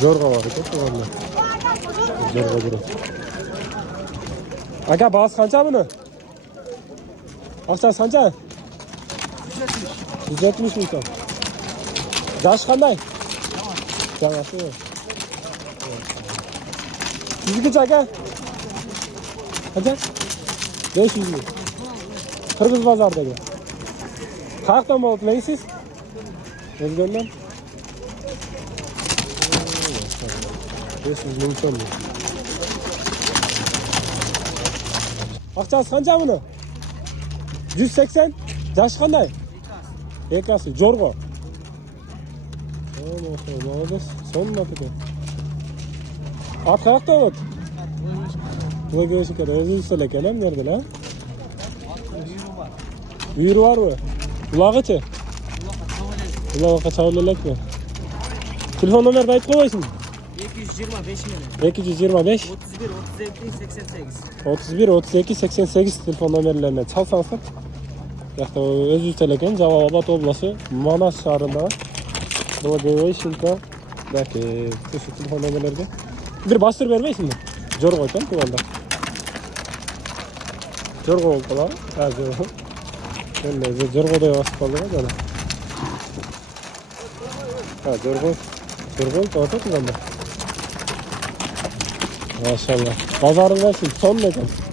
Jorga var ekan to'g'ri. Jorga durur. Aka bağız qancha buni? Aqchasi qancha? 170 ming so'm. Yoshi qanday? Jamasi. Sizga aka? Qancha? 500 ming. Qirg'iz bozoridagi. Qayerdan olibsiz? O'zbekistondan. 500 ming so'm. Aqchasi qancha buni? 180. Yoshi qanday? Ekasi Jorgo. Молодец. Sonuna kadar. At qayerda o't? Voy go'shi kadar. O'zbekiston ekan, nerede lan? Uyru var mı? Ulag'ichi? Ulag'a chavlalakmi? Telefon nomerini aytib qo'yaysin. 225 meni. 225 31 32 88. 31 32 88 telefon nomerlaridan chalsangiz. Yaxta O'zbekiston ekan, Javobobod oblasti, Manas shahrida. Благовещенко. Belki şu telefon nomerlerine. Bir bastır vermeysin mi? Jorgo ekan kumanda. Jorgo oldu lan. Ha Jorgo. Ben Jorgo'da basıp kaldım ya. Ha Jorgo. Jorgo oldu kumanda. Maşallah. Pazarın versin. Son ne kadar?